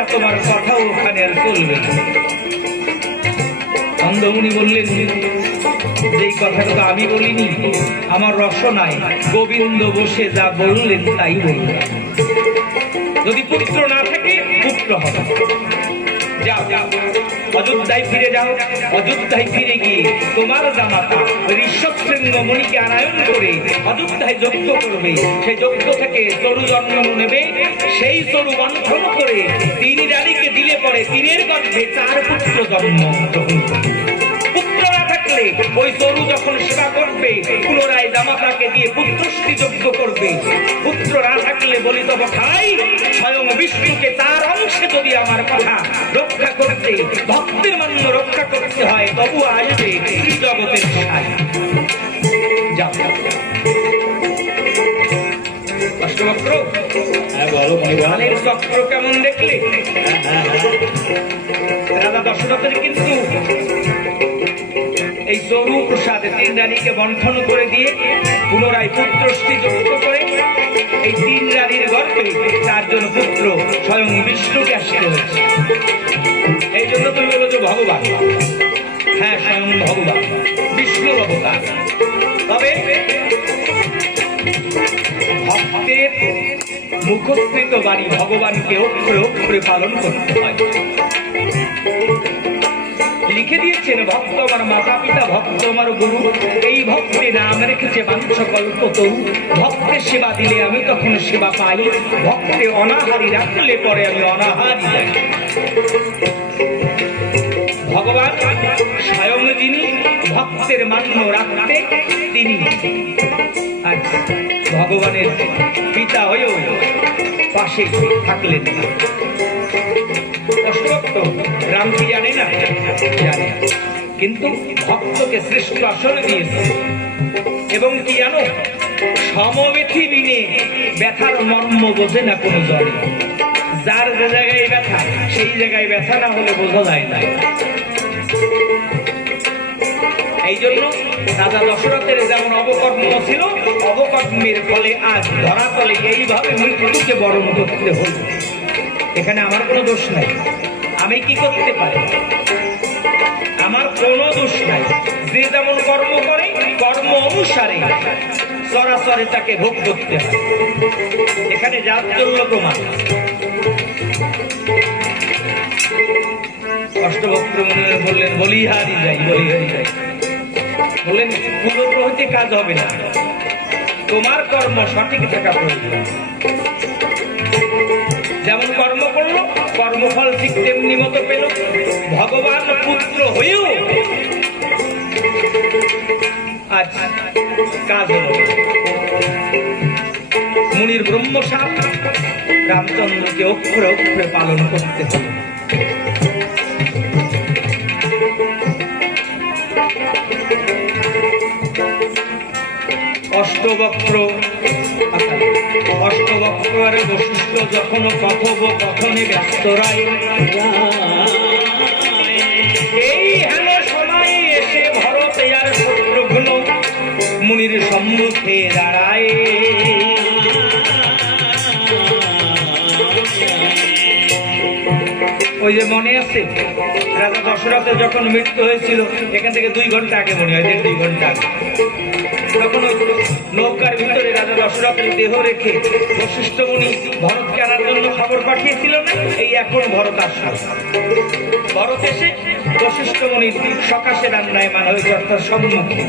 না, তোমার কথাও ওখানে আর চলবে না। অন্ধমুনি বললেন, যেই কথাটা তো আমি বলিনি, আমার রসনায় গোবিন্দ বসে যা বললেন তাই বললেন। যদি পুত্র না থাকে পুত্র হবে, যাও অযোধ্যায় ফিরে যাও। অযোধ্যায় ফিরে গিয়ে তোমার জামাতা ঋষভশৃঙ্গ মুনিকে আনায়ন করে অযোধ্যায় যজ্ঞ করবে। সেই যজ্ঞ থেকে তরু জন্ম নেবে, সেই তরু বন্ধন করে তিনি রানীকে দিলে পরে তিনের গর্ভে 4 পুত্র জন্ম গ্রহণ করবে। পুত্র না থাকলে ওই তরু যখন সেবা করবে পুনরায় জামাতাকে দিয়ে পুত্রষ্টি যজ্ঞ করবে। পুত্র না থাকলে বলিত বঠাই স্বয়ং বিষ্ণুকে তার অংশে যদি আমার কথা রক্ষা করতে, ভক্তের মান্য রক্ষা করতে হয়, তবু আসবে জগতের সাই। যাও অষ্টবক্র, ধানের চক্র কেমন দেখলে? রাজা দশরথের কিন্তু এই তরু প্রসাদে 3 রানীকে বন্ধন করে দিয়ে পুনরায় পুত্রষ্টি যুক্ত করে এই 3 রানীর গর্ভে 4 জন পুত্র স্বয়ং বিষ্ণুকে আসতে হয়েছে। এই জন্য তুমি বলো যে ভগবান, হ্যাঁ স্বয়ং ভগবান বিষ্ণুর অবতার। তবে ভক্তের মুখস্থিত বাণী ভগবানকে অক্ষরে অক্ষরে পালন করতে হয়। লিখে দিয়েছেন, ভক্ত আমার মাতা পিতা, ভক্ত আমার গুরু, এই ভক্তে নাম রেখেছে বাঞ্ছকল্পতরু। ভক্তের সেবা দিলে আমি তখন সেবা পাই, ভক্তে অনাহারি রাখলে পরে আমি অনাহারি যাই। ভগবান স্বয়ং যিনি ভক্তের মান্য রাখতে, তিনি ভগবানের পিতা হয়েও পাশে থাকলেন। অষ্টভক্ত রাম কি জানে না? জানে, কিন্তু ভক্তকে শ্রেষ্ঠ আসন দিয়েছে। এবং কি জানো, সমব্যথী বিনে ব্যথার মর্ম বোঝে না কোনো জনে। যার যে জায়গায় ব্যথা, সেই জায়গায় ব্যথা না হলে বোঝা যায় না। এই জন্য রাজা দশরথের যেমন অবকর্ম ছিল, অবকর্মের ফলে আজ ধরাতলে এইভাবে মৃত্যুকে বরণ করতে হল। এখানে আমার কোনো দোষ নাই, আমি কি করতে পারি? আমার কোনো দোষ নাই। যে যেমন কর্ম করে কর্ম অনুসারে চরাচরে তাকে ভোগ করতে হয়। এখানে যার জন্য প্রমাণ। অষ্টভক্ত বললেন, বলিহারি যাই, বলিহারি যাই। বললেন, পুরো হইতে কাজ হবে না, তোমার কর্ম সঠিক থাকা প্রয়োজন। যেমন কর্ম করলো কর্মফল ঠিক তেমনি মতো পেল। ভগবান পুত্র হয়েও আজ কাজ হল। মুনির ব্রহ্মশাপ রামচন্দ্রকে অক্ষরে অক্ষরে পালন করতে হল। অষ্টবক্র আর বশিষ্ঠ যখন কথোপকথনে ব্যস্ত রায়, এই হেন সময় এসে ভরত আর শত্রুঘ্ন মুনির সম্মুখে দাঁড়ায়। ওই যে মনে আছে রাজা দশরথের যখন মৃত্যু হয়েছিল, এখান থেকে 2 ঘন্টা আগে, মনে হয় 1.5-2 ঘন্টা আগে, তখন ওই নৌকার ভিতরে রাজা দশরথের দেহ রেখে বশিষ্ঠ মুনি ভরতকে আনার জন্য খবর পাঠিয়েছিল না? এই এখন ভরত আসল। ভরত এসে বশিষ্ঠ মুনির সকাশে রান্নায়মান হয়েছে, অর্থাৎ সম্মুখে।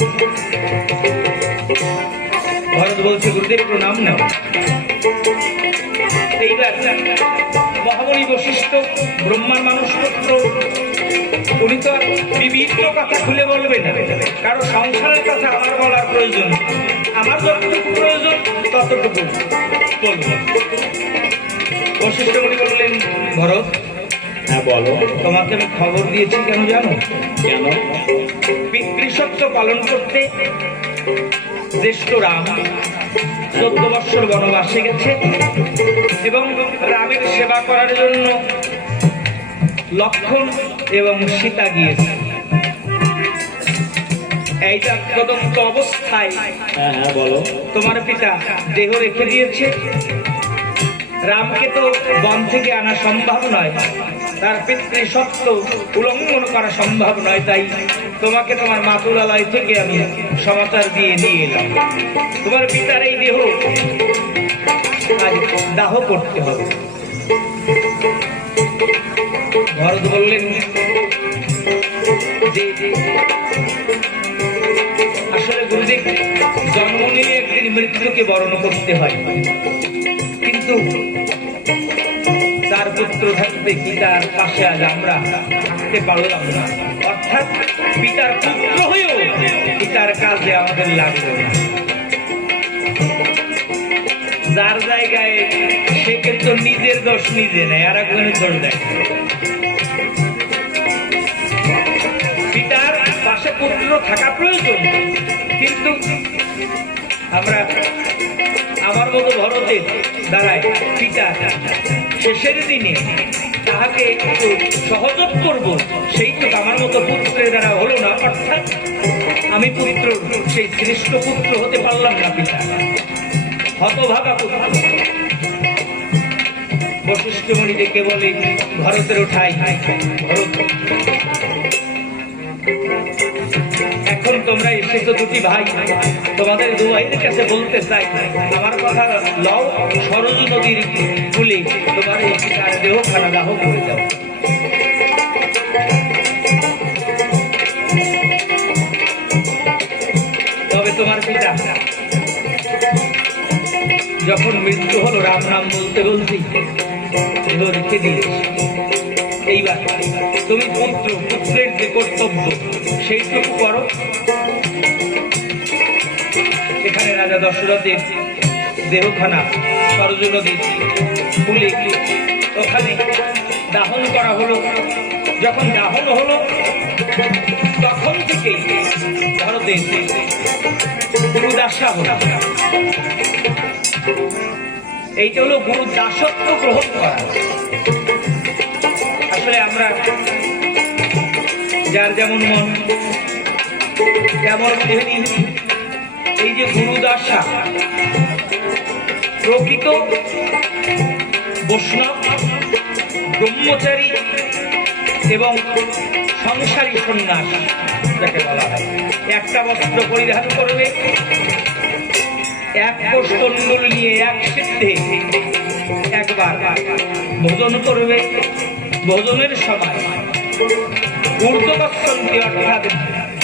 ভরত বলছে, গুরুদেব প্রণাম নাও। এইবার মহামণি বশিষ্ঠ ব্রহ্মার মানুষ পুত্র, উনি তো আর বিভিন্ন কথা খুলে বলবে না, কারণ সংসারের কথা আমার বলার প্রয়োজন। আমার যতটুকু প্রয়োজন ততটুকু বলব। বশিষ্ঠ মুনি বললেন, ভরত, হ্যাঁ বলো। তোমাকে আমি খবর দিয়েছি কেন জানো? কেন? পিতৃসত্য পালন করতে জ্যেষ্ঠ রাম 14 বৎসর বনবাসে গেছে এবং রামের সেবা করার জন্য লক্ষ্মণ এবং সীতা গিয়েছে। এইটা প্রদত্ত অবস্থায় হ্যাঁ বলো। তোমার পিতা দেহ রেখে দিয়েছে রামকে তো বন থেকে আনা সম্ভব নয়, তার পিতৃসত্ব উল্লঙ্ঘন করা সম্ভব নয়, তাই তোমাকে তোমার মাতুলালয় থেকে আমি সমাচার দিয়ে নিয়ে এলাম। তোমার পিতার এই দেহ আজ দাহ করতে হবে। ভরত বললেন যে আসলে গুরুদেব, জন্ম নিয়ে একদিন মৃত্যুকে বরণ করতে হয়, কিন্তু তার পুত্র থাকতে পিতার পাশে আজ আমরা থাকতে পারলাম না, অর্থাৎ পিতার পুত্র হয়েও পিতার কাজে আমাদের লাগলো না। যার জায়গায় সে কিন্তু নিজের দোষ নিজে নেয়, আর একজনের দোষ দেয়। পিতার পাশে পুত্র থাকা প্রয়োজন, কিন্তু আমরা আমার মতো ভরতের দ্বারায় পিতা শেষের দিনে তাহাকে একটু সহযোগ করব, সেইটুকু আমার মতো পুত্রের দ্বারা হলো না, অর্থাৎ আমি পুত্র সেই শ্রেষ্ঠ পুত্র হতে পারলাম না। পিতা হতভাগা পুত্র। বশিষ্ঠ মুনি ডেকে বলে, ভরতের ওঠাই, ভরত এখন তোমরা এসেছো দুটি ভাই, তোমাদের দু ভাইয়ের কাছে বলতে চাই, আমার কথা লও, সরজু নদীর কূলে তোমার এই পিতার দেহ খানা দাহ করে যাও। তবে তোমার পিতা যখন মৃত্যু হলো, রাম নাম বলতে বলতেই দেহ রেখে দিয়ে, এইবার তুমি পুত্র, পুত্রের যে কর্তব্য সেইটুকু করো। এখানে রাজা দশরথের দেহখানা সরজু নদীর কূলে ওখানে দাহন করা হলো। যখন দাহন হলো, তখন থেকেই ভারতের গুরুদাসা হলো। এইটা হলো গুরু দাসত্ব গ্রহণ করা। আসলে আমরা যার যেমন মন তেমন দেহনি, এই যে গুরুদাসা প্রকৃত বৈষ্ণব, ব্রহ্মচারী এবং সংসারী সন্ন্যাস যাকে বলা হয়। একটা বস্ত্র পরিধান করবে, এক কোষ্ঠণ্ডল নিয়ে এক সিদ্ধে একবার ভোজন করবে। ভোজনের সময় ঊর্ধ্ববক্ষন্তি অর্থাৎ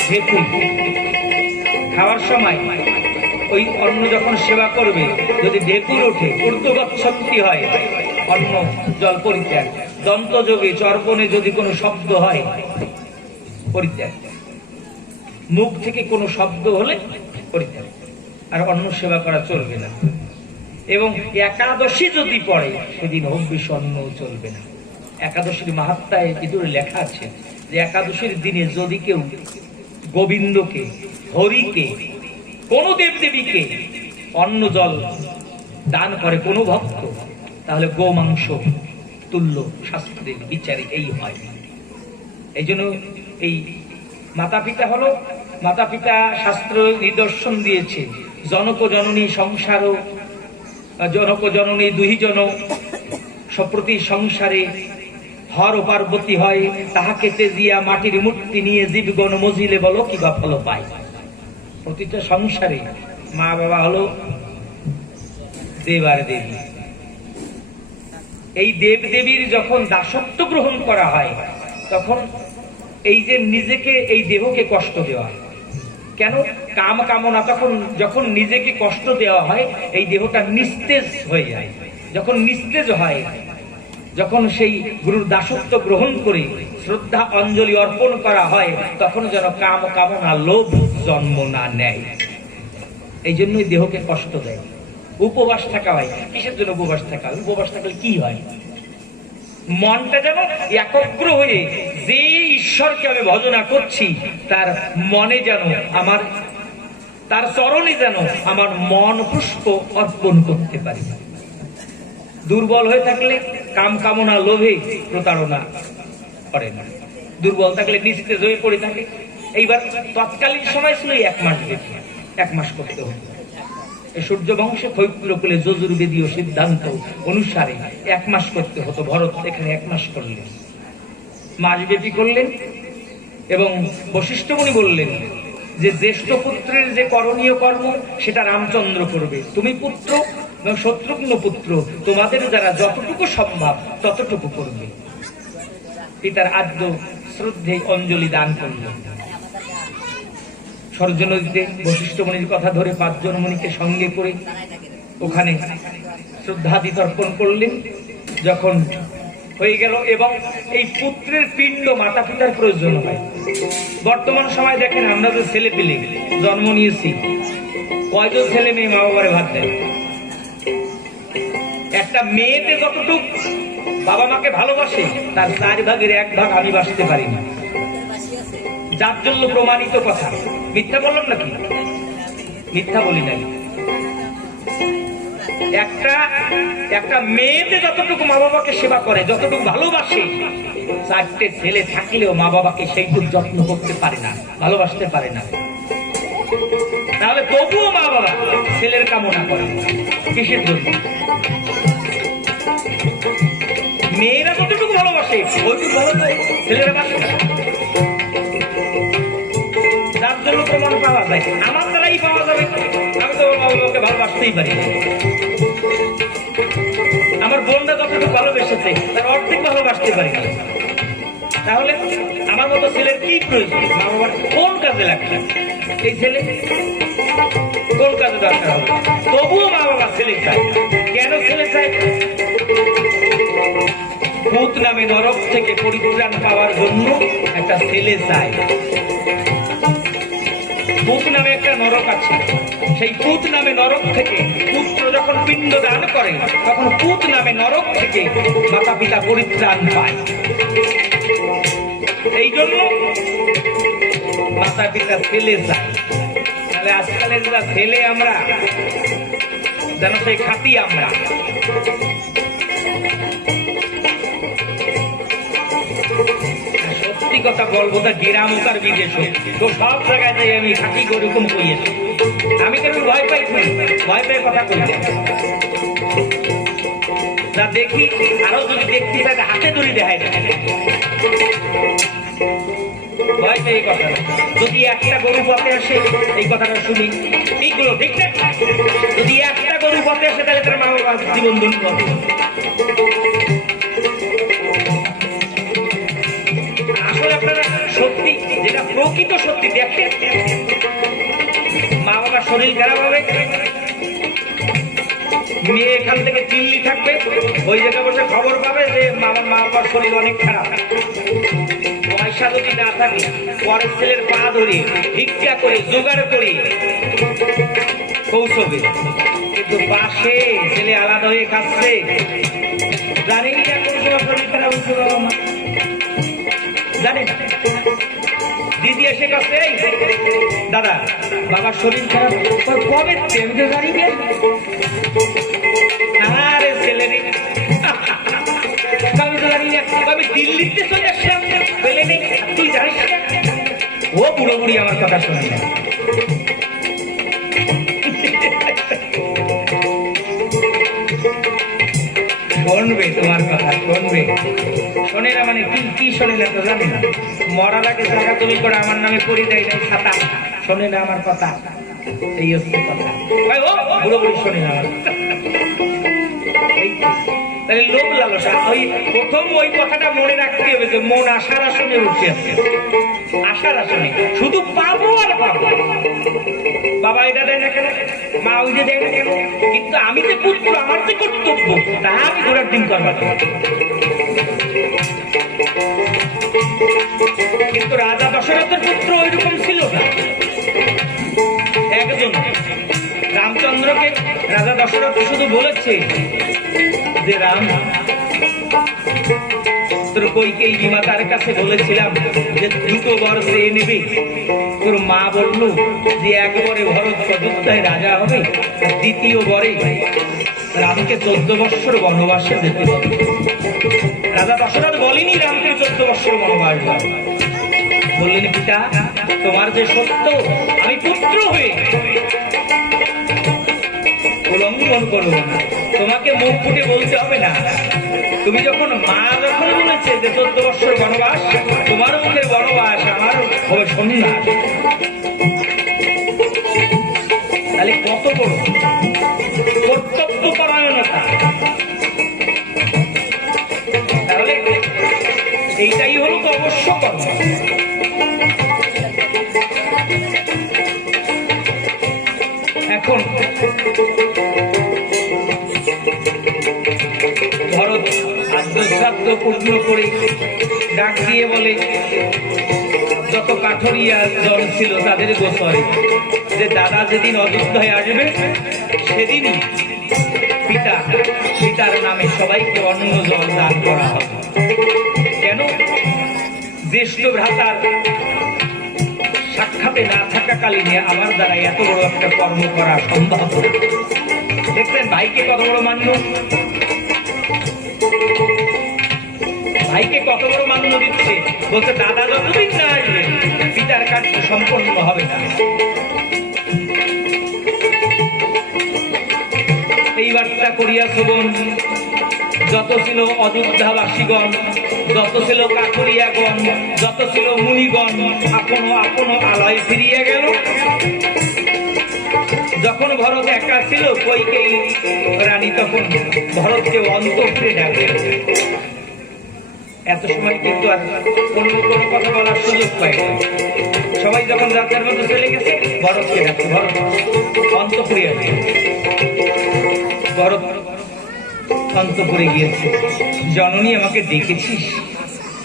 ঢেকুর, খাওয়ার সময় ওই অন্ন যখন সেবা করবে, যদি ঢেকুর ওঠে ঊর্ধ্ববক্ষন্তি হয়, অন্ন জল পরিত্যাগ। দন্তযোগে চর্পণে যদি কোনো শব্দ হয় পরিত্যাগ, মুখ থেকে কোনো শব্দ হলে পরিত্যাগ, আর অন্ন সেবা করা চলবে না। এবং একাদশী যদি পড়ে সেদিন হব্বিষ অন্ন চলবে না। একাদশীর মাহাত্ম্যে ভিতরে লেখা আছে যে একাদশীর দিনে যদি কেউ গোবিন্দকে, হরিকে, কোন দেবদেবীকে অন্ন জল দান করে কোনো ভক্ত, তাহলে গোমাংস তুল্য শাস্ত্রের বিচারে এই হয়। এই জন্য এই মাতা পিতা হলো, মাতা পিতা শাস্ত্র নিদর্শন দিয়েছে, জনক জননী সংসার, জনক জননী দুইজন সপ্রতি সংসারে হর পার্বতী হয়, তাহাকে তেজিয়া মাটির মূর্তি নিয়ে জীবগণ মজিলে বলো কি বা ফল পায়। প্রতিটা সংসারে মা বাবা হলো দেব আর দেবী। এই দেব দেবীর যখন দাসত্ব গ্রহণ করা হয়, তখন এই যে নিজেকে, এই দেহকে কষ্ট দেওয়া, কেন কাম কামনা, তখন যখন নিজেকে কষ্ট দেওয়া হয় এই দেহটা নিস্তেজ হয়ে যায়। যখন নিস্তেজ হয়, যখন সেই গুরুর দাসত্ব গ্রহণ করে শ্রদ্ধা অঞ্জলি অর্পণ করা হয়, তখন যেন কাম কামনা লোভ জন্ম না নেয়। এই জন্যই দেহকে কষ্ট দেয়। উপবাস থাকা হয়, কিসের জন্য উপবাস থাকা হয়? উপবাস থাকলে কি হয়? মনটা যেন একগ্র হয়ে যে ঈশ্বরকে আমি ভজনা করছি তার মনে যেন আমার, তার চরণে যেন আমার মন পুষ্প অর্পণ করতে পারি। দুর্বল হয়ে থাকলে কাম কামনা লোভে প্রতারণা করে না। দুর্বল থাকলে নিস্তেজ হয়ে পড়ে থাকে। এইবার তৎকালীন সময় ছিল 1 মাস বেশি, 1 মাস করতে হবে। সূর্য বংশে কৈত্রকুলে যজুর্বেদীয় সিদ্ধান্ত অনুসারে 1 মাস করতে হতো, ভরত এখানে 1 মাস করলেন, মাসব্যাপী করলেন। এবং বশিষ্ঠ মুনি বললেন যে জ্যেষ্ঠ পুত্রের যে করণীয় কর্ম সেটা রামচন্দ্র করবে, তুমি পুত্র এবং শত্রুঘ্ন পুত্র তোমাদের দ্বারা যতটুকু সম্ভব ততটুকু করবে। পিতার আদ্য শ্রদ্ধে অঞ্জলি দান করলেন। সরজ নদীতে বশিষ্ঠ মুনির কথা ধরে 5 জন মুনিকে সঙ্গে করে ওখানে শ্রদ্ধাদি তর্পণ করলেন। যখন হয়ে গেল এবং এই পুত্রের পিণ্ড মাতা পিতার প্রয়োজন হয়। বর্তমান সময় দেখেন আমরা যে ছেলে পেলে জন্ম নিয়েছি, কয়জন ছেলে মেয়ে মা বাবারে ভাত দেয়? একটা মেয়েতে যতটুক বাবা মাকে ভালোবাসে তার 4 ভাগের 1 ভাগ আমি বাঁচতে পারি না। যার জন্য প্রমাণিত কথা, মিথ্যা বললাম নাকি? মিথ্যা বলি নাই। একটা মেয়েতে যতটুকু মা বাবাকে সেবা করে, যতটুকু ভালোবাসে, 4টে ছেলে থাকলেও মা বাবাকে সেইটুকু যত্ন করতে পারে না, ভালোবাসতে পারে না। তাহলে তবুও মা বাবা ছেলের কামনা করে কিসের জন্য? মেয়েরা যতটুকু ভালোবাসে ওইটুকু ভালো ছেলেরা বাসে না। যার জন্য প্রমাণ পাওয়া যায়, আমার দ্বারাই পাওয়া যাবে। আমি তো মা বাবাকে ভালোবাসতেই পারি। আমার বোনরা যতটুকু ভালোবেসেছে তার অর্ধেক ভালোবাসতে পারি না। তাহলে আমার মতো ছেলের কি প্রয়োজন? মা বাবার কোন কাজে লাগবে? এই ছেলে কোন কাজে দরকার হবে? তবুও মা বাবা ছেলে চায়। কেন ছেলে চায়? ভূত নামে নরক থেকে পরিত্রাণ পাওয়ার জন্য একটা ছেলে চায়। ভূত নামে একটা নরক আছে, সেই ভূত নামে নরক থেকে পুত্র যখন পিণ্ড দান করে তখন ভূত নামে নরক থেকে মাতা পিতা পরিত্রাণ পায়। এই জন্য মাতা পিতা ছেলে চায়। তাহলে আজকালের যা ছেলে আমরা যেন সেই খাতি আমরা। সত্যি কথা বলবো, তা গ্রাম তার বিদেশ তো সব জায়গায় যাই আমি খাতি ওরকম করিয়েছি। আমি কেন ভয় পাই? ভয় পেয়ে কথা কই যা দেখি, আরো যদি দেখতে চাই হাতে ধরি দেখায় ভয় পেয়ে কথা। যদি একটা গরু পথে আসে এই কথাটা শুনি, এইগুলো ঠিক না? যদি একটা গরু পথে আসে তাহলে তার মা বাবা জীবন ধন্য হবে। আসলে আপনারা সত্যি, যেটা প্রকৃত সত্যি দেখেন, মা বাবার শরীর খারাপ হবে, মেয়ে এখান থেকে দিল্লি থাকবে, ওই জায়গায় বসে খবর পাবে যে মা বাবার শরীর অনেক খারাপ। পয়সা যদি না থাকে পরের ছেলের পা ধরে ভিক্ষা করে জোগাড় করে পৌঁছবে, কিন্তু পাশে ছেলে আলাদা হয়ে খাচ্ছে। জানেন শরীর খারাপ হচ্ছে বাবা মা? জানেন? দিদি এসে কাছে, এই দাদা বাবার শরীর খারাপ কবে? আমি তো জানি না। আরে ছেলে নেই, আমি তো জানি না। আমি দিল্লিতে চলে আসলাম, ছেলে নেই, তুই জানিস না? ও বুড়ো বুড়ি আমার কথা শোনে না। শুনবে তোমার কথা, শুনবে। শোনে না মানে কি শোনে না তো জানে না। মরার আগে টাকা তুমি করে আমার নামে করি দেয় নাই খাতা, শোনে না আমার কথা। এই হচ্ছে কথা। বুড়ো বুড়ি শোনে না। তাহলে লোক লালসা, ওই প্রথম ওই কথাটা মনে রাখতে হবে যে মন আশার আসনে উঠে আছে। আশার আসনে শুধু পাবো আর পাবো। বাবা এটা দেয় না কেন, মা ওইটা দেয় না কেন, কিন্তু আমি যে পুত্র, আমার যে কর্তব্য তা আমি ঘোরার দিন করবার। কিন্তু রাজা দশরথের পুত্র ওইরকম ছিল না। একজন রামচন্দ্রকে রাজা দশরথ শুধু বলেছে যে রাম, তোর কইকেয়ী মাতার কাছে বলেছিলাম যে 2টো বর চেয়ে নেবে। তোর মা বলল যে একবারে ভরত অযোধ্যায় রাজা হবে, আর 2য় বরে রামকে 14 বৎসর বনবাসে যেতে হবে। রাজা দশরথ বলেনি রামকে 14 বৎসর বনবাস যাবে, বললেন পিতা তোমার যে সত্য, আমি পুত্র হয়ে মন করবো না, তোমাকে মুখ ফুটে বলতে হবে না। তুমি যখন মা যখন বলেছে যে 14 বৎসর বনবাস, তোমার মুখের বনবাস আমার হবে সন্ন্যাস, তাহলে কত বড় কর্তব্য পরায়ণতা। তাহলে এইটাই হলো তো অবশ্য কর্ম। এখন ভরত আদ্যশ্রাদ্ধ পূর্ণ করে ডাক দিয়ে বলে যত কাঠরিয়া জন ছিল তাদের গোসরে যে দাদা যেদিন অযোধ্যায় আসবে সেদিনই পিতার নামে সবাইকে অন্ন জল দান করা হবে। কেন? জ্যেষ্ঠ ভ্রাতার সাক্ষাতে না থাকাকালীন আমার দ্বারা এত বড় একটা কর্ম করা সম্ভব না। দেখলেন ভাইকে কত বড় মান্য, ভাইকে কত বড় মান্য দিচ্ছে। বলছে দাদা যতদিন না আসবে পিতার কার্য সম্পন্ন হবে না। এই বার্তা করিয়া শ্রবণ যত ছিল অযোধ্যাবাসীগণ, যত ছিল কাঠুরিয়াগণ, যত ছিল মুনিগণ, আপন আপন আলয় ফিরিয়া গেল। যখন ভরত একা ছিল কইকেই রানী তখন ভরতকে অন্তঃপুরে ডাকে। এত সময় কিন্তু আর কোনো কথা বলার সুযোগ পায় না। সবাই যখন যাত্রার মধ্যে চলে গেছে ভরতকে ডাকে, ভরত অন্তঃপুরে আসে। ভরত অন্তঃপুরে গিয়েছে। জননী আমাকে ডেকেছিস?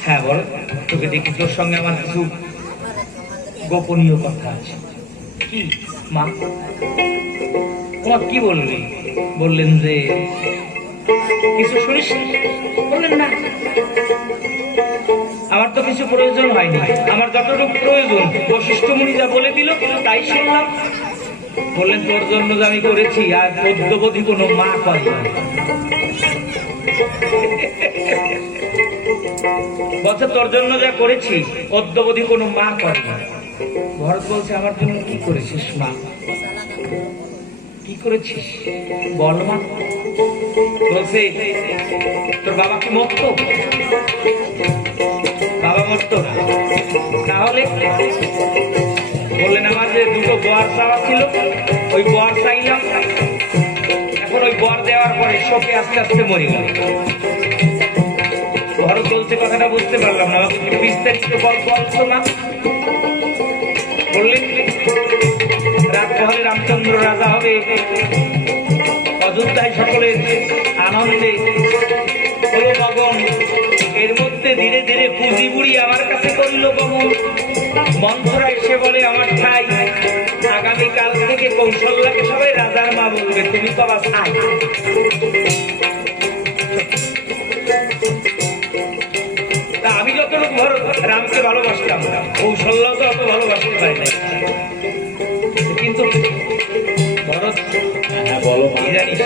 হ্যাঁ ভরত, তোকে ডেকে তোর সঙ্গে আমার কিছু গোপনীয় কথা আছে। কি মা? তোমার কি বলবি? বললেন যে কিছু শুনিস? বললেন না, আমার তো কিছু প্রয়োজন হয়নি, আমার যতটুকু প্রয়োজন বশিষ্ঠ মুনি যা বলে দিল তাই শুনলাম। বললেন তোর জন্য যা আমি করেছি আর অদ্যবধি কোনো মা করে। বছর তোর জন্য যা করেছি অদ্যবধি কোনো মা করে না। ভরত বলছে আমার জন্য কি করেছিস মা? কি করেছিস বল মা। বলছে তোর বাবা কি মরতো? বাবা মরতো না। তাহলে? বললেন আমার যে দুটো বর চাওয়া ছিল ওই বর চাইলাম, এখন ওই বর দেওয়ার পরে শোকে আস্তে আস্তে মরে গেল। ভরত বলছে কথাটা বুঝতে পারলাম না, বিস্তারিত বলছো না। বললেন রাত পহরে রামচন্দ্র রাজা হবে, অযোধ্যায় সকলের আনন্দে হলো মগন। এর মধ্যে ধীরে ধীরে পুঁজি বুড়ি আমার কাছে করল গমন। মন্থরা এসে বলে আমার ঠাই আগামীকাল থেকে কৌশল্যাকে সবাই রাজার মা বলবে, তুমি বাবা ছাই। তা আমি যতটুকু ভরত রামকে ভালোবাসতাম, কৌশল্যাও তো অত ভালোবাসতে পারি না। কিন্তু ভরত কি জানিস,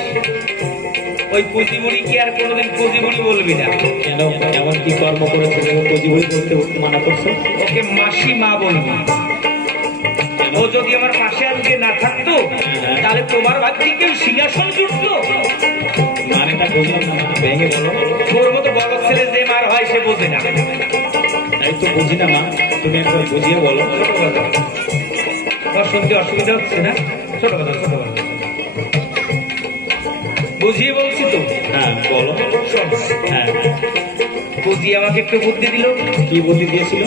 ওই পুঁজিবুড়ি কি আর কোনোদিন পুঁজিবুড়ি বলবি না। কেন? এমন কি কর্ম করেছে পুঁজিবুড়ি করতে মানা করছো? ওকে মাসি মা বলবি। ও যদি আমার পাশে আজকে না থাকতো তাহলে তোমার ভাগ্যে কেউ সিংহাসন জুটতো? মানেটা বুঝলাম না, ভেঙে বলো। তোর মতো বড় ছেলে যে মার হয় সে বোঝে না। তাই তো বুঝি না মা, তুমি একবার বুঝিয়ে বলো। ছোট কথা তোমার শুনতে অসুবিধা হচ্ছে না? ছোট কথা ছোট কথা বুঝিয়ে বলছি তো। হ্যাঁ বলো। শোন, হ্যাঁ বুঝিয়ে আমাকে একটু বুদ্ধি দিল। কি বুদ্ধি দিয়েছিল?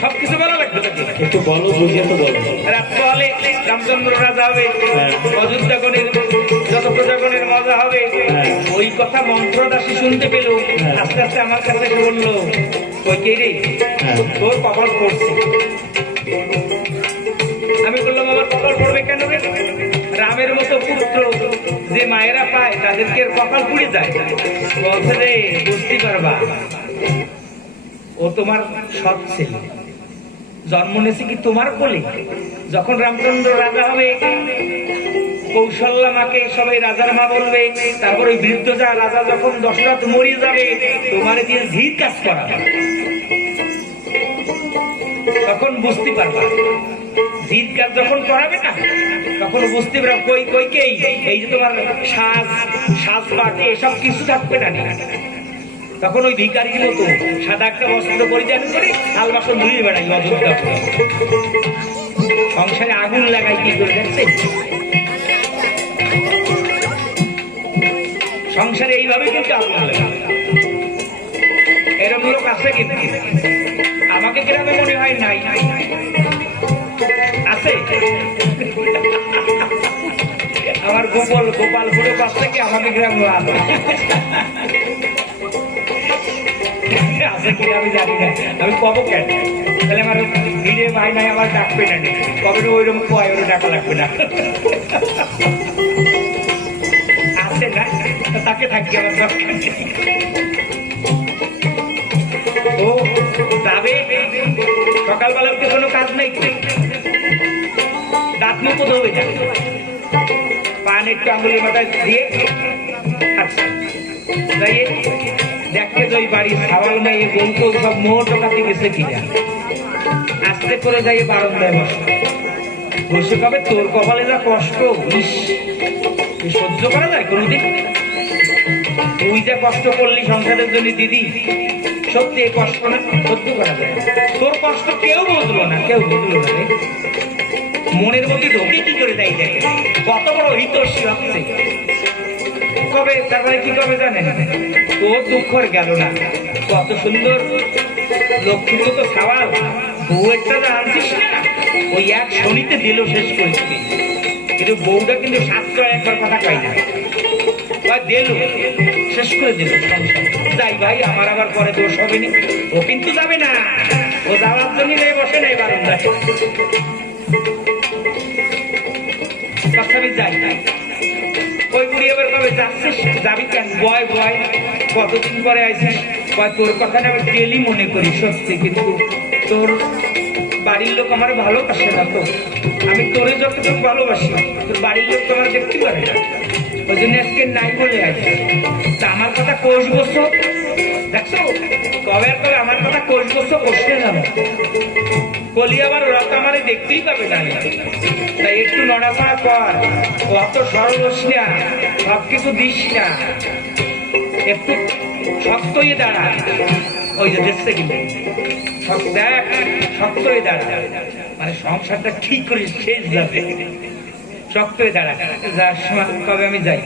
সবকিছু বলা লাগবে তাকে। একটু বলো, বুঝিয়ে তো বলো। রাত্র হলে রামচন্দ্র রাজা হবে, হ্যাঁ। অযোধ্যাগণের যত প্রজাগণের মজা হবে। হ্যাঁ। ওই কথা মন্ত্রদাসী শুনতে পেল। হ্যাঁ। আস্তে আস্তে আমার কাছে এসে বললো ওই কে রে? হ্যাঁ। তোর কপাল পড়ছে। আমি বললাম আমার কপাল পড়বে কেন রে? রামের মতো পুত্র যে মায়েরা পায় তাদেরকে কপাল পুড়ে যায়। বলছে রে বুঝতে পারবা ও তোমার সৎ ছেলে, জন্ম নিয়েছে কি তোমার কোলে। যখন রামচন্দ্র রাজা হবে কৌশল্যা মাকে সবাই রাজার মা বলবে। তারপর ওই বৃদ্ধ যা রাজা যখন দশরথ মরে যাবে তোমার দিয়ে ধীর কাজ করা তখন বুঝতে পারবা জির কাজ যখন করাবে না তখন বুঝতে পারো কই কই কেই এই যে তোমার সাজ বাটে এসব কিছু থাকবে না। তখন ওই ভিখারির মতো সাদা একটা বস্ত্র পরিধান করে থাল বাসন ধুয়ে বেড়াই অযোধ্যা। সংসারে আগুন লাগাই কি করে দেখছেন? সংসারে এইভাবে কিন্তু আগুন লাগাই। এরকম লোক আছে কিন্তু, আমাকে গ্রামে মনে হয় নাই, আছে। আমার গোপালপুরের পাশ থেকে আমাকে গ্রামে আছে কিনা আমি জানি না, আমি কবো কেন? তাহলে আমার ভিড়ে ভাই নাই আমার ডাকবে না, কবে ওইরকম কয় ওর ডাকা লাগবে না। আছে না, তাকে থাকি আমার দরকার নেই। ও যাবে সকালবেলা উঠে কোনো কাজ নেই, দাঁত মুখ ধোবে না, পান একটু আঙুলের মাথায় দিয়ে আচ্ছা যাইয়ে দেখতে তো ওই বাড়ির সাওয়াল মেয়ে বলতো সব মোহ টোকাতে গেছে কিনা। আস্তে করে যাই বারান্দায় বসে বসে কবে তোর কপালে যা কষ্ট, ইস সহ্য করা যায় কোনদিন? তুই যা কষ্ট করলি সংসারের জন্য দিদি, সত্যি এই কষ্ট না সহ্য করা যায়? তোর কষ্ট কেউ বুঝলো না, কেউ বুঝলো না রে। মনের মধ্যে ঢোকে কি করে দেয় দেখে, কত বড় হিতৈষী হচ্ছে। কবে তারপরে কি কবে জানেন? তোর দুঃখ গেল না, কত সুন্দর লক্ষ্মী তো খাওয়াল বউয়েরটা যা আনছিস না, ওই এক শনিতে দিল শেষ করেছিলি। কিন্তু বউটা কিন্তু শাস্ত্র একবার কথা কয় না, দিল শেষ করে দিল। যাই ভাই, আমার আবার পরে দোষ হবে না। ও কিন্তু যাবে না, ও যাওয়ার জন্য বসে নেই বারান্দায়। যাই ওই বুড়ি এবার কবে যাচ্ছিস, যাবি কেন? বয় বয় কতদিন পরে আইসিস, তোর কথা না আমি ডেলি মনে করি সত্যি, কিন্তু তোর বাড়ির লোক আমার ভালোবাসে না তো। আমি তোরে যতটুকু ভালোবাসি তোর বাড়ির লোক তো আমার দেখতে পারে না, ওই জন্য আজকে নাই বলে আসি। তা আমার কথা কোষ বসো, দেখছো কবে আর কবে আমার কথা কোষ বসো বসতে যাবো বলি, আবার ওরা তো আমার দেখতেই পাবে না। তাই একটু নড়াচড়া কর, অত সরবস না, সবকিছু দিস না, একটু শক্ত হয়ে দাঁড়া। ওই যে দেখছে কিন্তু দেখ শক্ত হয়ে দাঁড়া, মানে সংসারটা ঠিক করে শেষ যাবে। শক্ত হয়ে দাঁড়া, যার সময় কবে আমি যাই,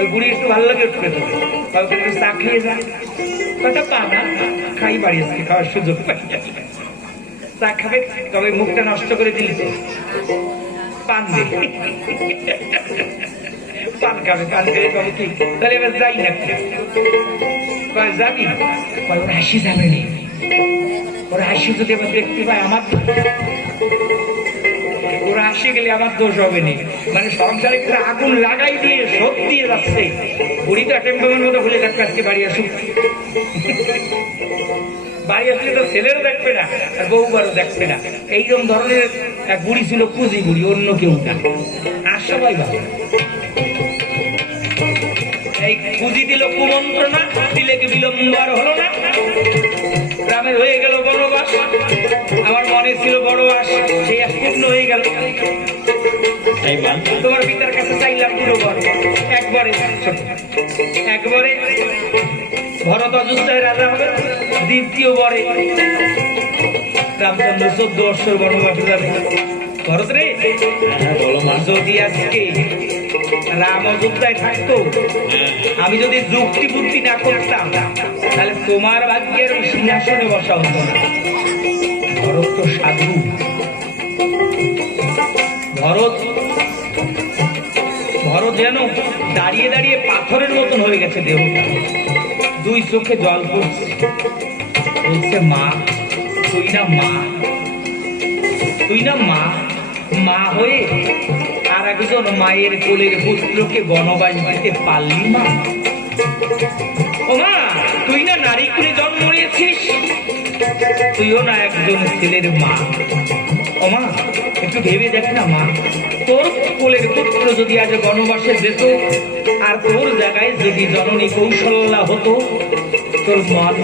ওই বুড়ি একটু ভালো লাগে উঠবে তো, কবে একটু চা খেয়ে যা, কটা পা না খাই বাড়ি আজকে খাওয়ার সুযোগ পাই, চা খাবে, তবে মুখটা নষ্ট করে দিলি তো, পান দে, পান খাবে, পান খেলে কবে কি, তাহলে এবার যাই না, কয় যাবি, ওর হাসি যাবে নি, ওর হাসি যদি এবার দেখতে পায় আমার, ওরা হাসি গেলে আমার দোষ হবে নি। মানে সংসারে আগুন লাগাই দিয়ে শোধ দিয়ে যাচ্ছে, বুড়িটা টেম্পোমের মতো ভুলে থাকবে আজকে বাড়ি আসুক। বাড়ি আসলে তো ছেলেরও দেখবে না আর বউবারও দেখবে না। এইরকম ধরনের এক বুড়ি ছিল, পুঁজি বুড়ি, অন্য কেউ না। আর সবাই ভালো এই পুঁজি দিল কুমন্ত্রণা, দিলে কি বিলম্ব আর হলো না, গ্রামের হয়ে গেল বনবাস। আমার মনে ছিল বড় আস, সেই আস পূর্ণ হয়ে গেল। তোমার পিতার কাছে চাইলাম পুরো বর, একবারে একবারে ভরত অযোধ্যায় রাজা হবে, দ্বিতীয় বরে রামচন্দ্র 14 বৎসর বনবাসে যাবে। ভরত রে, যদি আজকে রাম অযোধ্যায় থাকতো, আমি যদি যুক্তি বুদ্ধি না করতাম, তাহলে তোমার ভাগ্যের ওই সিংহাসনে বসা হতো না। ভরত তো সাধু, ভরত যেন দাঁড়িয়ে দাঁড়িয়ে পাথরের মতন হয়ে গেছে দেহটা, দুই চোখে জল পড়ছে, বলছে মা তুই না মা, তুই না মা, মা হয়ে আর একজন মায়ের কোলের পুত্রকে বনবাস দিতে পারলি মা? ও মা, তুই না নারী কুলে জন্ম নিয়েছিস, তুইও না একজন ছেলের মা। ও মা, একটু ভেবে দেখ না মা, তোর কোলের পুত্র যদি আজ বনবাসে যেত, আর তোর জায়গায় যদি জননী কৌশল্যা হতো, তোর মন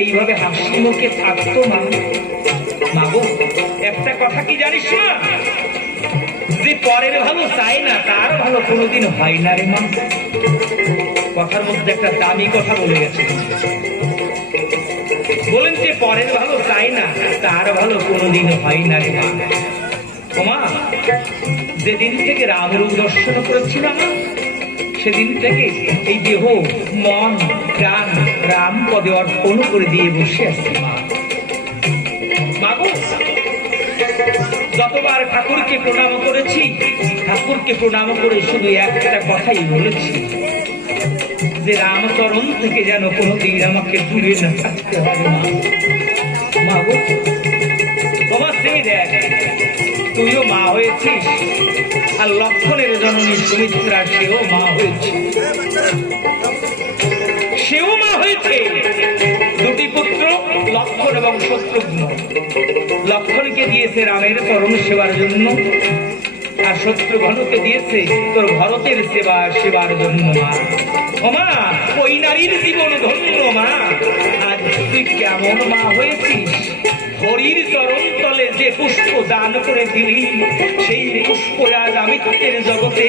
এইভাবে হাসি মুখে থাকতো মা? মাগো, একটা কথা কি জানিস না, যে পরের ভালো চায় না তার ভালো কোনোদিন হয় না রে মা। কথার মধ্যে একটা দামি কথা বলে গেছে, বলেন যে পরের ভালো চায় না তার ভালো কোনোদিন হয় না রে মা। ও মা, যেদিন থেকে রামরূপ দর্শন করেছিলাম সেদিন থেকে এই দেহ মন প্রাণ রাম পদে অর্পণ করে দিয়ে বসে আছি মা। মাগো, যতবার ঠাকুরকে প্রণাম করেছি, ঠাকুরকে প্রণাম করে শুধু একটা কথাই বলেছি, যে রামচরণ থেকে যেন কোনোদিন আমাকে দূরে না থাকতে হবে মা। মাগো, তোমার সেই দেখ, তুইও মা হয়েছিস, আর লক্ষণের জননী সুমিত্রা সেও মা হয়েছে, সেও মা হয়েছে। দুটি পুত্র লক্ষণ এবং শত্রুঘ্ন। লক্ষণকে দিয়েছে রামের চরণ সেবার জন্য, আর শত্রুঘ্নকে দিয়েছে তোর ভরতের সেবার জন্য মা। ও মা, ওই নারীর জীবন ধন্য মা। আজ তুই কেমন মা হয়েছিস, হরির চরণ তলে যে পুষ্প দান করে দিলি, সেই পুষ্প আজ আমিত্বের জগতে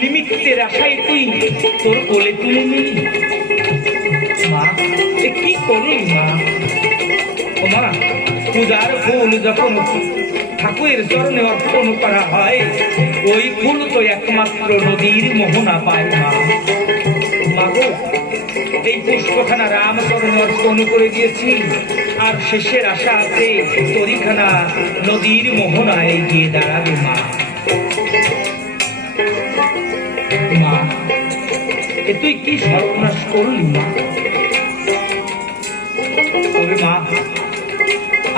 নিমিত্তের আশায় তুই তোর কোলে তুলে নিলি মা। এ কি করলি মা? ও মা, পূজার ফুল যখন ঠাকুরের চরণে অর্পণ করা হয়, ওই ফুল তো একমাত্র নদীর মোহনা পায় মা। মাগো, এই পুষ্পখানা রামচরণে অর্পণ করে দিয়েছি, আর শেষের আশা আছে তরিখানা নদীর মোহনায় গিয়ে দাঁড়াবে মা। মা, এ তুই কি সর্বনাশ করলি মা? তবে মা,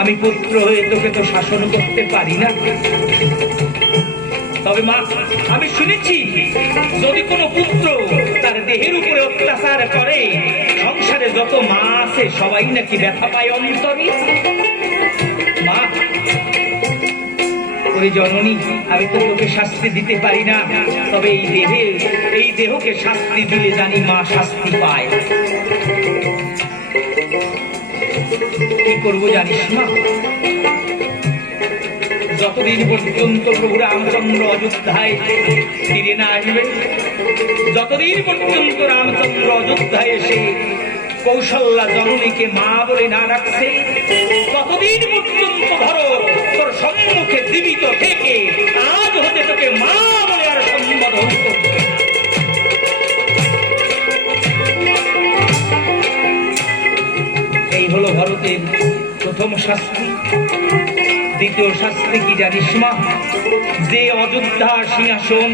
আমি পুত্র হয়ে তোকে তো শাসন করতে পারি না। তবে মা, আমি শুনেছি যদি কোনো পুত্র তার দেহের উপরে অত্যাচার করে, সংসারে যত মা আছে সবাই নাকি ব্যথা পায় অন্তরে। মা, ওই জননী, আমি তো তোকে শাস্তি দিতে পারি না, তবে এই দেহকে শাস্তি দিলে জানি মা শাস্তি পায়। কি করবো জানিস মা? যতদিন পর্যন্ত প্রভু রামচন্দ্র অযোধ্যায় ফিরে না আসবে, যতদিন পর্যন্ত রামচন্দ্র অযোধ্যায় এসে কৌশল্যা জননীকে মা বলে না ডাকছে, ততদিন পর্যন্ত ভরত তোর সম্মুখে জীবিত থেকে আজ হতে তোকে মা বলে আর সম্বোধন করবে। এই হলো ভরতের প্রথম শাস্তি। দ্বিতীয় শাস্তি কি জানিস মা? যে অযোধ্যা সিংহাসন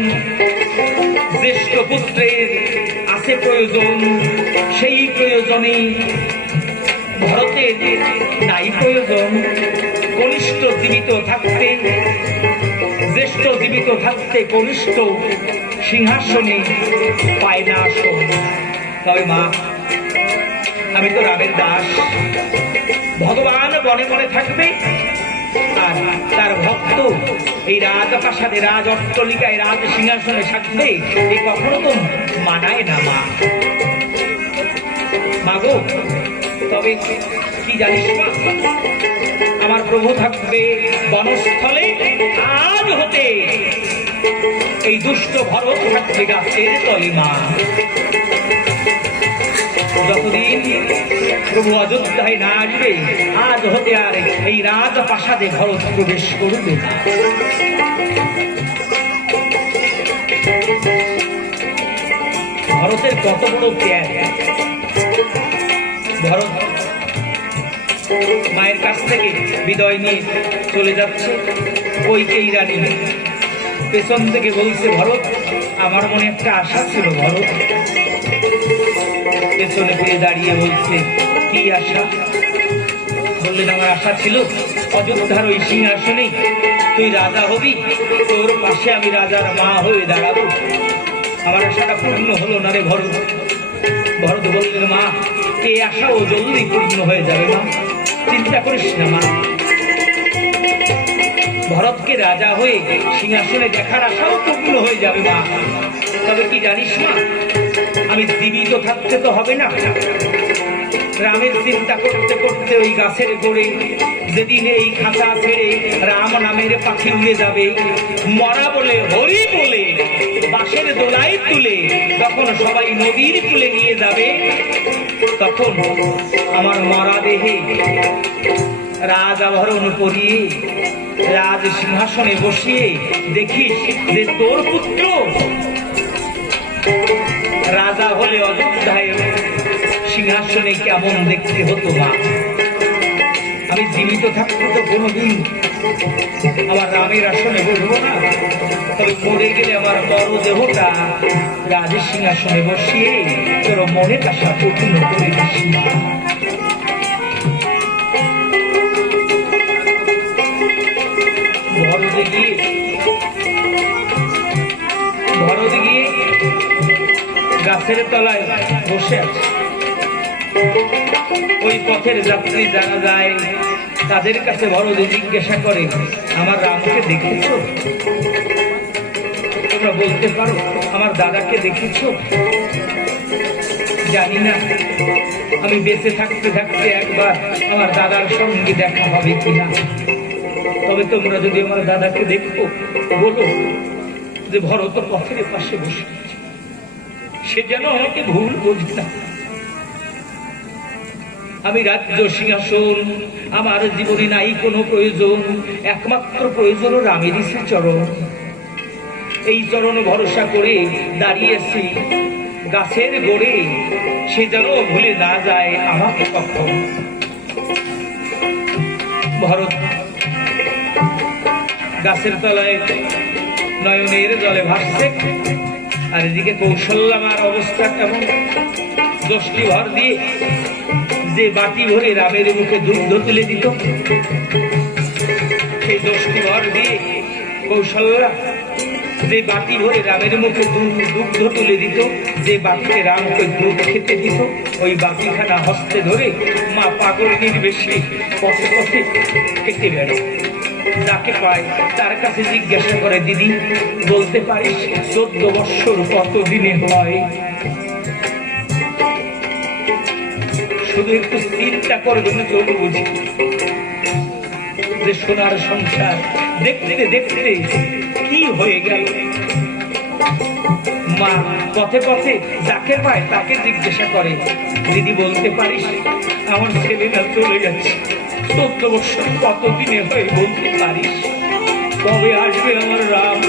জ্যেষ্ঠ পুত্রের আছে প্রয়োজন, সেই প্রয়োজনে ভরতের নাই প্রয়োজন। কনিষ্ঠ জীবিত থাকতে, জ্যেষ্ঠ জীবিত থাকতে কনিষ্ঠ সিংহাসনে পায় না আসন। তবে মা, আমি তো রামের দাস, ভগবান বনে বনে থাকবে, আর তার ভক্ত এই রাজপ্রাসাদে রাজ অট্টালিকায় রাজ সিংহাসনে থাকবে, এ কখনো তো মানায় না মা। মাগো, তবে কি জানিস মা, আমার প্রভু থাকবে বনস্থলে, আজ হতে এই দুষ্ট ভরত থাকবে গাছের তলে মা। যতদিন প্রভু অযোধ্যায় না আসবে, আজ হতে আর এই রাজপ্রাসাদে ভরত প্রবেশ করবে না। ভরতের কত বড় ত্যাগ! ভরত মায়ের কাছ থেকে বিদায় নিয়ে চলে যাচ্ছে, কইকেয়ী রানী পেছন থেকে বলছে, ভরত, আমার মনে একটা আশা ছিল ভরত। পেছনে ফিরে দাঁড়িয়ে বলছে, কি আশা? বললেন, আমার আশা ছিল অযোধ্যার ওই সিংহাসনেই তুই রাজা হবি, তোর পাশে আমি রাজার মা হয়ে দাঁড়াবো। আমার আশাটা পূর্ণ হলো না রে ভরত। ভরত বললেন, মা, এই আশাও জলদি পূর্ণ হয়ে যাবে মা, চিন্তা করিস না মা। ভরতকে রাজা হয়ে সিংহাসনে দেখার আশাও পূর্ণ হয়ে যাবে মা। তবে কি জানিস মা, আমি জীবিত থাকতে তো হবে না, রামের চিন্তা করতে করতে ওই গাছের গোড়ে যেদিন এই খাঁচা ছেড়ে রাম নামের পাখি উড়ে যাবে, মরা বলে হরি বলে বাঁশের দোলাই তুলে তখন সবাই নদীর কূলে নিয়ে যাবে, তখন আমার মরা দেহে রাজ আভরণ পরিয়ে রাজ সিংহাসনে বসিয়ে দেখিস যে তোর পুত্র রাজা হলে অযোধ্যায় সিংহাসনে কেমন দেখতে হতো মা। আমি জীবিত থাকতে তো কোনোদিন আমার রামের আসনে বসবো না, তবে মরে গেলে আমার মরদেহটা রাজের সিংহাসনে বসিয়ে তোর মনের আশা পূর্ণ করে দিস মা। ভরতে গিয়ে গাছের তলায় বসে আছে। ওই পথের যাত্রী যারা যায় তাদের কাছে ভরতে জিজ্ঞাসা করে, আমার রামকে দেখেছ? তোমরা বলতে পারো আমার দাদাকে দেখেছ? জানি না আমি বেঁচে থাকতে থাকতে একবার আমার দাদার সঙ্গে দেখা হবে কিনা, তবে তোমরা যদি আমার দাদাকে দেখো বলো যে ভরত পথের পাশে বসে আছে, সে যেন আমাকে ভুল বুঝে না। আমি রাজ্য সিংহাসন আমার জীবনে নাই কোনো প্রয়োজন, একমাত্র প্রয়োজন রামেরই চরণ। এই চরণ ভরসা করে দাঁড়িয়েছি গাছের গোড়ে, সে যেন ভুলে না যায় আমাকে কখন। ভরত গাছের তলায় নয়নের জলে ভাসছে, আর এদিকে কৌশল্যামার অবস্থা কেমন, দশটি ভর দিয়ে যে বাটি ভরে রামের মুখে দুগ্ধ তুলে দিত, সেই দশটি ভর দিয়ে কৌশল্যা যে বাটি ভরে রামের মুখে দুগ্ধ তুলে দিত, যে বাটিতে রামকে দুধ খেতে দিত, ওই বাটিখানা হস্তে ধরে মা পাগল নির্বেশে পথে পথে খেতে বেড়ে। যাকে পায় তার কাছে জিজ্ঞাসা করে, দিদি বলতে পারিস 14 বৎসর কত দিনে হয়? শুধু একটু চিন্তা করবেন, কেউ বুঝি যে সোনার সংসার দেখতে দেখতে কি হয়ে গেল। মা পথে পথে যাকে পায় তাকে জিজ্ঞাসা করে, দিদি বলতে পারিস আমার ছেলেরা চলে গেছে 14 বৎসর কত দিনে হয় বলতে পারিস? কবে আসবে আমার রাম?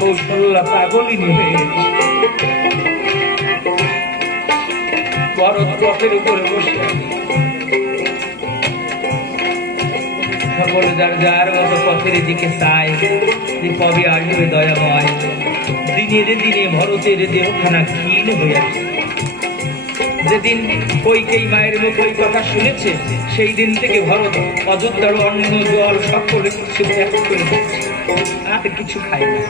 কৌশল্যা পাগলিনী হয়ে গেছে। ভরত পথের উপরে বসে বলে যার মতো পথের দিকে চায় যে কবে আসবে দয়াময়। দিনের দিনে ভরতের দেহখানা ক্ষীণ হয়ে আসে। যেদিন কইকেই মায়ের মুখে ওই কথা শুনেছে, সেই দিন থেকে ভরত অযোধ্যার অন্ন জল সকলে কিছু ত্যাগ করে দিচ্ছে, আর কিছু খায় না।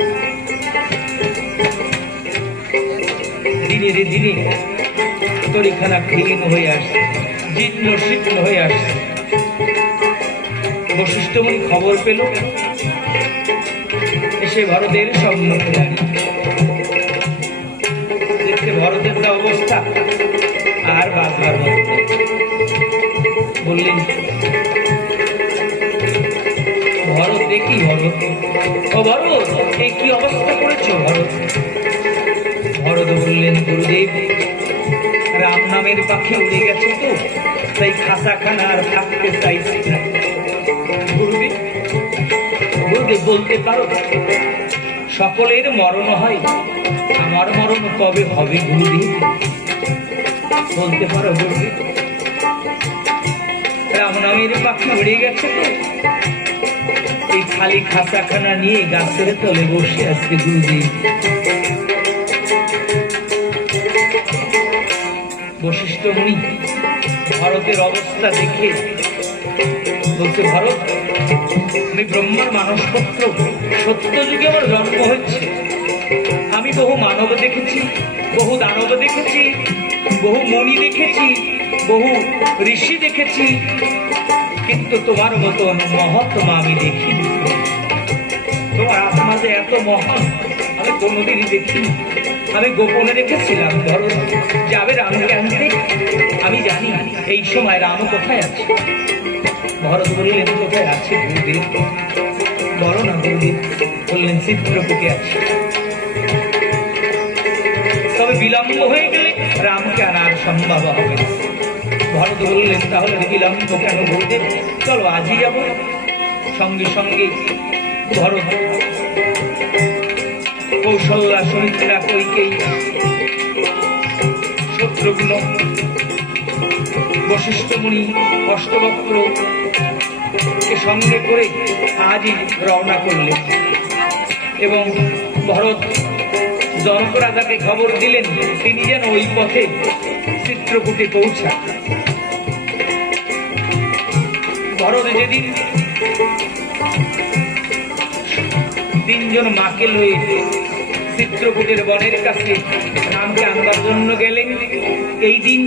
দিনের দিনে তরিখানা ক্ষীণ হয়ে আসছে, জীর্ণ শীর্ণ হয়ে আসছে। বশিষ্ঠ মুনি খবর পেল, এসে ভরতের সম্মুখে দাঁড়িয়ে দেখতে ভরতের যা অবস্থা আর বাঁচবার মতো। বললেন, ভরত দেখি ভরত, ও ভরত এই কি অবস্থা করেছো ভরত? ভরত বললেন, গুরুদেব রাম নামের পাখি উড়ে গেছে তো, তাই খাঁচাখানা আর থাকতে চাইছি না। গুরুদেব গুরুদেব বলতে পারো সকলের মরণ হয়, আমার মরণ কবে হবে গুরুদেব? বলতে পারো গুরুদেব? রাম নামের পাখি উড়ে গেছে তো, এই খালি খাঁচাখানা নিয়ে গাছের তলে বসে আছে গুরুদেব। বশিষ্ঠ মুনি ভরতের অবস্থা দেখে বলছে, ভরত আমি ব্রহ্মার মানসপত্র, সত্য যুগে আমার জন্ম হচ্ছে। আমি বহু মানব দেখেছি, বহু দানব দেখেছি, বহু মুনি দেখেছি, বহু ঋষি দেখেছি, কিন্তু তোমার মতন মহাত্মা আমি দেখিনি। তোমার আত্মা যে এত মহান আমি কোনোদিনই দেখিনি। আমি গোপনে রেখেছিলাম ভরত, এই সময় রাম কোথায় আছে? ভরত বললেন, কোথায় আছে গুরুদেব? বলো না গুরুদেব। বললেন, চিত্রকূটে আছে। তবে বিলম্ব হয়ে গেলে রামকে আনার সম্ভব হবে না। ভরত বললেন, তাহলে বিলম্ব কেন গুরুদেব? চলো আজই যাব। সঙ্গে সঙ্গে ভরত, কৌশল্যা, সুমিত্রা, কইকেয়ী, শত্রুঘ্ন, বশিষ্ঠ মুনি, অষ্টবক্র কে সঙ্গে করে আজই রওনা করলেন। এবং ভরত জনক রাজাকে খবর দিলেন তিনি যেন ওই পথে চিত্রকূটে পৌঁছান। ভরত যেদিন তিনজন মাকে লয়ে চিত্রকূটের বনের কাছে রামকে আনবার জন্য গেলেন, এই দিন